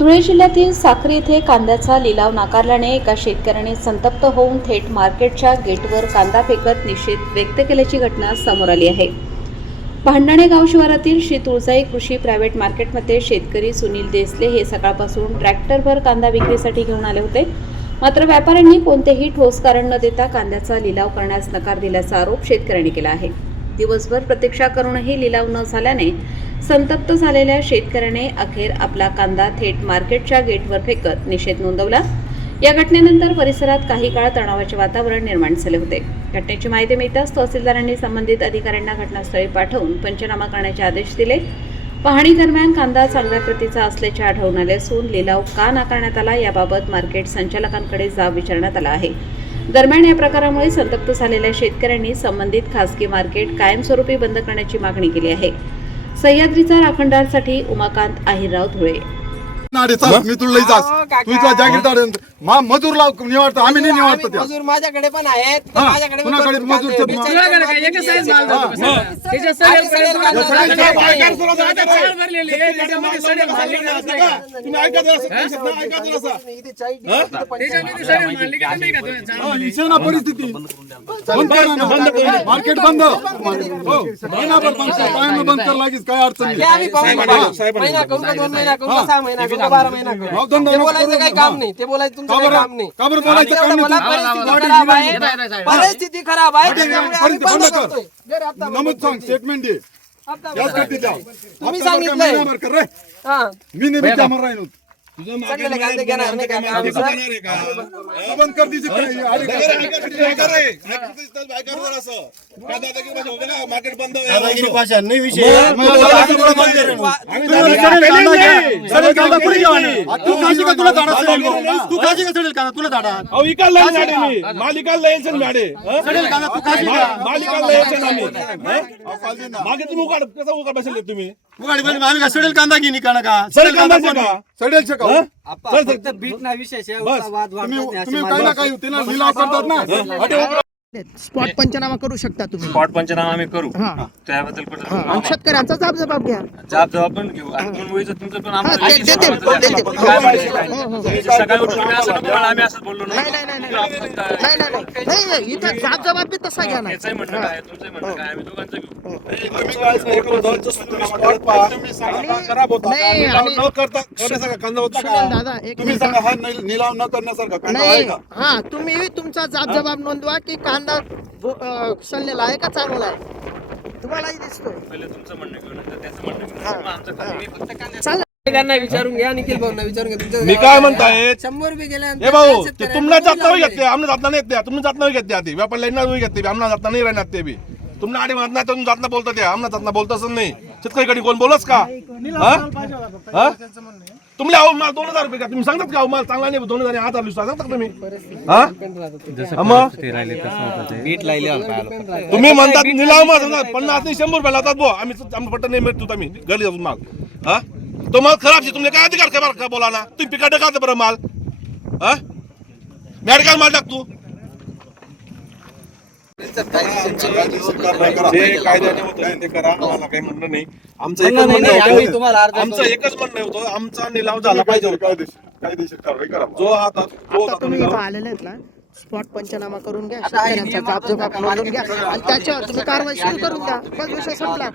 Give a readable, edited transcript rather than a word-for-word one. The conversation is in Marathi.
धुळे जिल्ह्यातील साक्री येथे कांद्याचा लिलाव नाकारल्याने एका शेतकऱ्याने संतप्त होऊन थेट मार्केटच्या गेटवर कांदा फेकत निषेध व्यक्त केल्याची घटना समोर आली आहे। भांडणे गाव शिवारातील श्री तुळजाई कृषी प्रायव्हेट मार्केटमध्ये शेतकरी सुनील देसले हे सकाळपासून ट्रॅक्टरभर कांदा विक्रीसाठी घेऊन आले होते। मात्र व्यापाऱ्यांनी कोणतेही ठोस कारण न देता कांद्याचा लिलाव करण्यास नकार दिल्याचा आरोप शेतकऱ्यांनी केला आहे। दिवसभर प्रतीक्षा करूनही लिलाव न झाल्याने संतप्त झालेल्या शेतकऱ्याने अखेर आपला कांदा थेट मार्केटच्या गेटवर फेकत निषेध नोंदवला। या घटनेनंतर परिसरात काही काळ तणावाचे वातावरण निर्माण झाले होते। घटनेची माहिती मिळताच तहसीलदारांनी संबंधित अधिकाऱ्यांना घटनास्थळी पाठवून पंचनामा करण्याचे आदेश दिले। पाहणी दरम्यान कांदा चांगल्या प्रतीचा असल्याचे आढळून आले असून लिलाव का नाकारण्यात आला याबाबत मार्केट संचालकांकडे जाब विचारण्यात आला आहे। दरम्यान या प्रकारामुळे संतप्त झालेल्या शेतकऱ्यांनी संबंधित खासगी मार्केट कायमस्वरूपी बंद करण्याची मागणी केली आहे। सह्याद्रीचा राखणदारसाठी उमाकांत आहिरराव, धुळे। मी तुला तुझा जागीरदार मजूर लाव निवाडतो आम्ही नाही निवाडतो त्या मजूर माझ्याकडे पण आहेत माझ्याकडे कुणाकडे मजूर परिस्थिती मार्केट बंद महिनाभर बंद कर लागेल काय अडचण महिना करू का 2 महिना करू 6 महिना करू 12 महिना करू ते बोलायचं काही काम नाही ते बोलायचं तुमचं काही काम नाही का बरं बोलायचं काम नाही परिस्थिती खराब आहे त्याच्यामुळे आम्ही बंद करतोय नमूद सांग स्टेटमेंट दे तुम्ही सांगितलंय हां मी नाही जमा राहीन सगळे कांदे घेणार नाही का बंद कर दीजिए मार्केट बंद भाषा नाही विषय तुम्ही सडेल कांदा घेणे का सडेल कांदा सडेल बीट ना विशेष तुम्ही काही ना काही तिला लिलाव करतात ना स्पॉट पंचनामा करू शकता तुम्ही। स्पॉट पंचनामा आम्ही करू त्याबद्दल शेतकऱ्यांचा जबाब घ्या। जबाब पण घेऊ आणि मुंबईचं तुमचं पण आम्हाला सकाळी उठून आम्ही असं बोललो नाही इथं जबाब बी तसा घ्या ना। त्याचंही म्हणणं काय तुमचंही म्हणणं काय आम्ही दोघांचं घेऊ। दादा एक निलाव न करण्यासारखा नाही हा तुम्ही तुमचा जबाब नोंदवा की कांदा सडलेला आहे का चांगला आहे तुम्हालाही दिसतोय। पहिले तुमचं म्हणणं घेऊन त्याचं म्हणणं घेऊन आमचं मी फक्त कांद्याचं त्यांना विचारून घ्या निखिल भाऊंना विचारून घ्या तुमच्या मी काय म्हणताय 100 रुपये गेले हे भाऊ ते तुम्हाला जात नाही घेतले आम्हाला जात नाही येत तुम्ही जात नाही घेतले आधी व्यापार लाईन घेतले आम्हाला जात नाही राहणार ते बी तुम्हाला आधी म्हणत नाही तुम्ही जात नाही बोलता ते आम्हाला जात नाही बोलतच नाही शेतकरीकडे कोण बोलच का तुम्ही अहो माल 2000 रुपये का तुम्ही सांगतात का माल चांगला नाही 2000 8 सांगतात तुम्ही तुम्ही म्हणतात निलाव माझा 50 नाही 100 रुपये लावतात भाऊ आम्ही आमचं पट्ट नाही मिळतो आम्ही घरी जाऊन माल तो माल खराब आहे तुम्ही काय अधिकार काय बोला ना तुम्ही पिकाट का बरं माल मेडिकल माल टाक तू जे कायद्याने होतं ते करा आम्हाला काही म्हणणं नाही आमचं एकच म्हणणं होतं आमचा निलाव झाला पाहिजे कायदेशीर कारवाई करा जो आता तुम्ही इथं आलेले आहेत ना स्पॉट पंचनामा करून घ्या शेतकऱ्यांचा जबाब नोंदवून घ्या आणि त्याच्यावर तुम्ही कारवाई सुरू करून द्या बस विषय संपला।